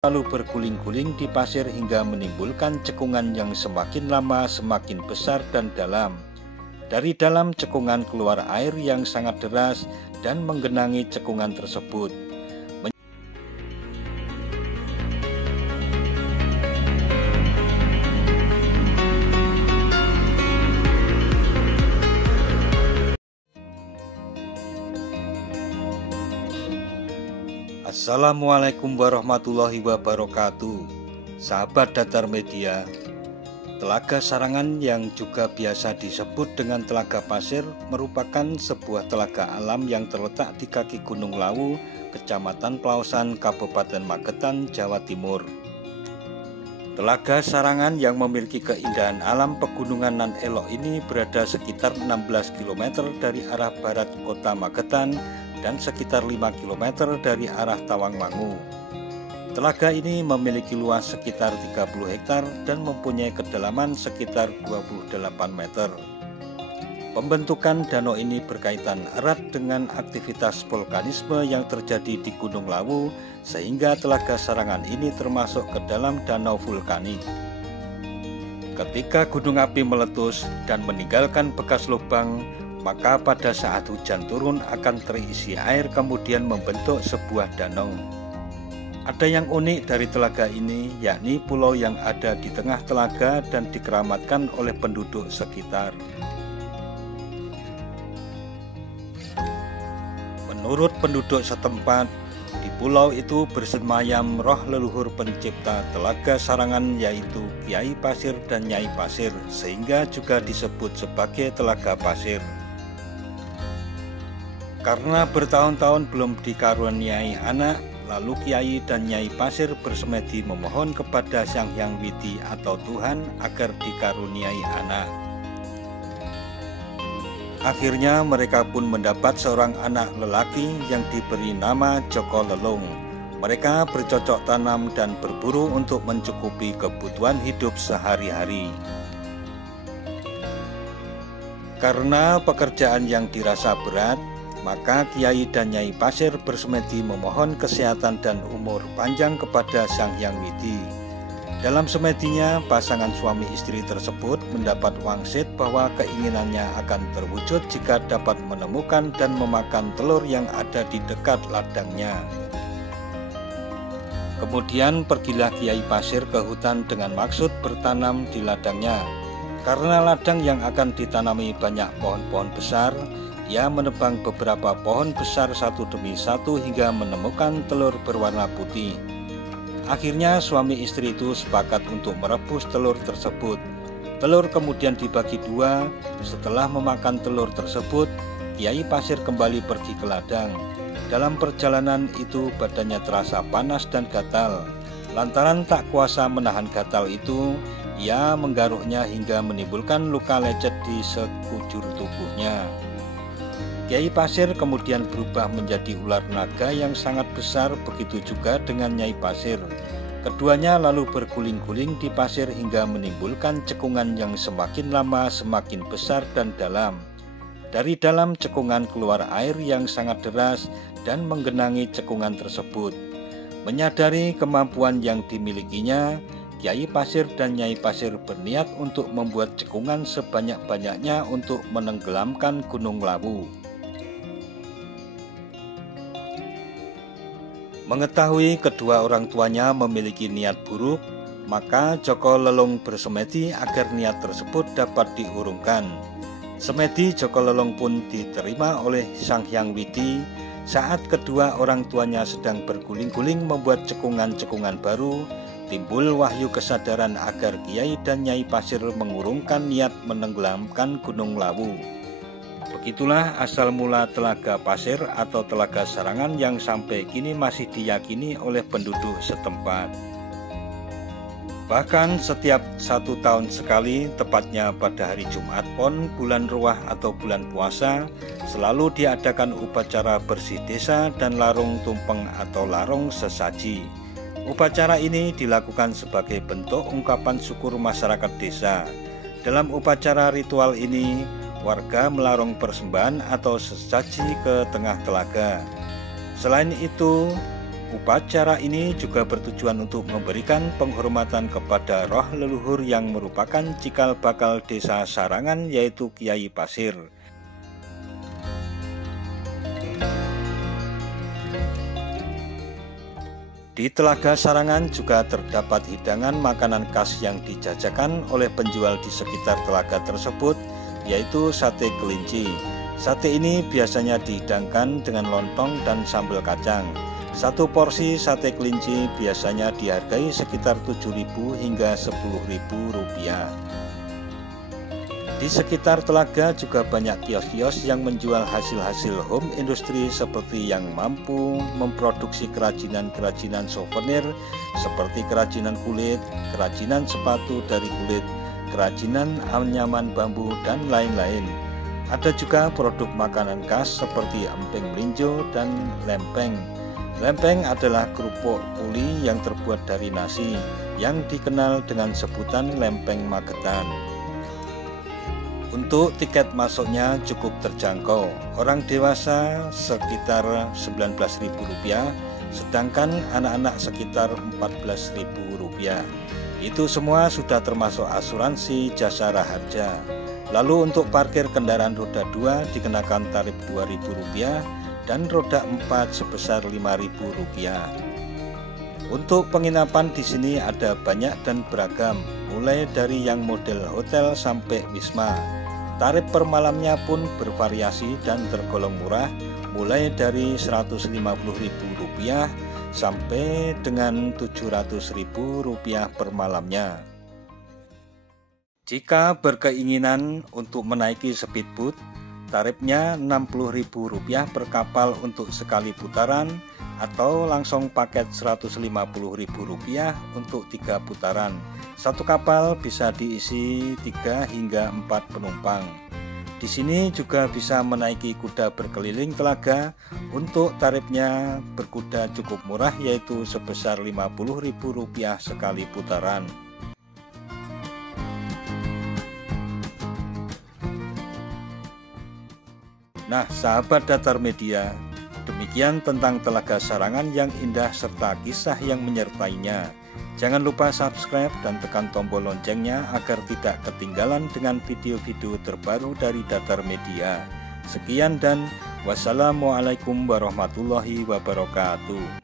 lalu berguling-guling di pasir hingga menimbulkan cekungan yang semakin lama semakin besar dan dalam. Dari dalam cekungan keluar air yang sangat deras dan menggenangi cekungan tersebut. Assalamualaikum warahmatullahi wabarakatuh. Sahabat Datar Media, Telaga Sarangan yang juga biasa disebut dengan Telaga Pasir merupakan sebuah telaga alam yang terletak di kaki Gunung Lawu, Kecamatan Pelausan, Kabupaten Magetan, Jawa Timur. Telaga Sarangan yang memiliki keindahan alam pegunungan nan elok ini berada sekitar 16 km dari arah barat kota Magetan dan sekitar 5 km dari arah Tawangmangu. Telaga ini memiliki luas sekitar 30 hektar dan mempunyai kedalaman sekitar 28 meter. Pembentukan danau ini berkaitan erat dengan aktivitas vulkanisme yang terjadi di Gunung Lawu, sehingga Telaga Sarangan ini termasuk ke dalam danau vulkanik. Ketika gunung api meletus dan meninggalkan bekas lubang, maka pada saat hujan turun akan terisi air kemudian membentuk sebuah danau. Ada yang unik dari telaga ini, yakni pulau yang ada di tengah telaga dan dikeramatkan oleh penduduk sekitar. Menurut penduduk setempat, di pulau itu bersemayam roh leluhur pencipta Telaga Sarangan, yaitu Kiai Pasir dan Nyai Pasir, sehingga juga disebut sebagai Telaga Pasir. Karena bertahun-tahun belum dikaruniai anak, lalu Kiai dan Nyai Pasir bersemedi memohon kepada Sang Hyang Widi atau Tuhan agar dikaruniai anak. Akhirnya mereka pun mendapat seorang anak lelaki yang diberi nama Joko Lelung. Mereka bercocok tanam dan berburu untuk mencukupi kebutuhan hidup sehari-hari. Karena pekerjaan yang dirasa berat, maka Kiai dan Nyai Pasir bersemedi memohon kesehatan dan umur panjang kepada Sang Hyang Widi. Dalam semedinya, pasangan suami istri tersebut mendapat wangsit bahwa keinginannya akan terwujud jika dapat menemukan dan memakan telur yang ada di dekat ladangnya. Kemudian pergilah Kiai Pasir ke hutan dengan maksud bertanam di ladangnya. Karena ladang yang akan ditanami banyak pohon-pohon besar, ia menebang beberapa pohon besar satu demi satu hingga menemukan telur berwarna putih. Akhirnya suami istri itu sepakat untuk merebus telur tersebut. Telur kemudian dibagi dua. Setelah memakan telur tersebut, Kiai Pasir kembali pergi ke ladang. Dalam perjalanan itu badannya terasa panas dan gatal. Lantaran tak kuasa menahan gatal itu, ia menggaruknya hingga menimbulkan luka lecet di sekujur tubuhnya. Kiai Pasir kemudian berubah menjadi ular naga yang sangat besar, begitu juga dengan Nyai Pasir. Keduanya lalu berguling-guling di pasir hingga menimbulkan cekungan yang semakin lama semakin besar dan dalam. Dari dalam cekungan keluar air yang sangat deras dan menggenangi cekungan tersebut. Menyadari kemampuan yang dimilikinya, Kiai Pasir dan Nyai Pasir berniat untuk membuat cekungan sebanyak-banyaknya untuk menenggelamkan Gunung Lawu. Mengetahui kedua orang tuanya memiliki niat buruk, maka Joko Lelung bersemedi agar niat tersebut dapat diurungkan. Semedi Joko Lelung pun diterima oleh Sang Hyang Widi. Saat kedua orang tuanya sedang berguling-guling membuat cekungan-cekungan baru, timbul wahyu kesadaran agar Kiai dan Nyai Pasir mengurungkan niat menenggelamkan Gunung Lawu. Begitulah asal mula Telaga Pasir atau Telaga Sarangan yang sampai kini masih diyakini oleh penduduk setempat. Bahkan setiap 1 tahun sekali, tepatnya pada hari Jumat Pon, bulan Ruah atau bulan puasa, selalu diadakan upacara bersih desa dan larung tumpeng atau larung sesaji. Upacara ini dilakukan sebagai bentuk ungkapan syukur masyarakat desa. Dalam upacara ritual ini, warga melarung persembahan atau sesaji ke tengah telaga. Selain itu, Upacara ini juga bertujuan untuk memberikan penghormatan kepada roh leluhur yang merupakan cikal bakal desa Sarangan, yaitu Kiai Pasir. Di Telaga Sarangan juga terdapat hidangan makanan khas yang dijajakan oleh penjual di sekitar telaga tersebut, yaitu sate kelinci. Sate ini biasanya dihidangkan dengan lontong dan sambal kacang. Satu porsi sate kelinci biasanya dihargai sekitar 7.000 hingga 10.000 rupiah. Di sekitar telaga juga banyak kios-kios yang menjual hasil-hasil home industry seperti yang mampu memproduksi kerajinan-kerajinan souvenir seperti kerajinan kulit, kerajinan sepatu dari kulit, kerajinan anyaman bambu, dan lain-lain. Ada juga produk makanan khas seperti emping melinjo dan lempeng. Lempeng adalah kerupuk uli yang terbuat dari nasi yang dikenal dengan sebutan lempeng Magetan. Untuk tiket masuknya cukup terjangkau, orang dewasa sekitar Rp19.000, sedangkan anak-anak sekitar Rp14.000. Itu semua sudah termasuk asuransi jasa raharja. Lalu untuk parkir kendaraan roda 2 dikenakan tarif Rp2.000 dan roda 4 sebesar Rp5.000. Untuk penginapan di sini ada banyak dan beragam, mulai dari yang model hotel sampai wisma. Tarif per malamnya pun bervariasi dan tergolong murah, mulai dari Rp150.000 sampai dengan Rp700.000 per malamnya. Jika berkeinginan untuk menaiki speedboat, tarifnya Rp60.000 per kapal untuk sekali putaran, atau langsung paket Rp150.000 untuk 3 putaran. Satu kapal bisa diisi 3 hingga 4 penumpang. Di sini juga bisa menaiki kuda berkeliling telaga. Untuk tarifnya berkuda cukup murah, yaitu sebesar Rp50.000 sekali putaran. Nah, sahabat Datar Media, demikian tentang Telaga Sarangan yang indah serta kisah yang menyertainya. Jangan lupa subscribe dan tekan tombol loncengnya agar tidak ketinggalan dengan video-video terbaru dari Datar Media. Sekian dan wassalamualaikum warahmatullahi wabarakatuh.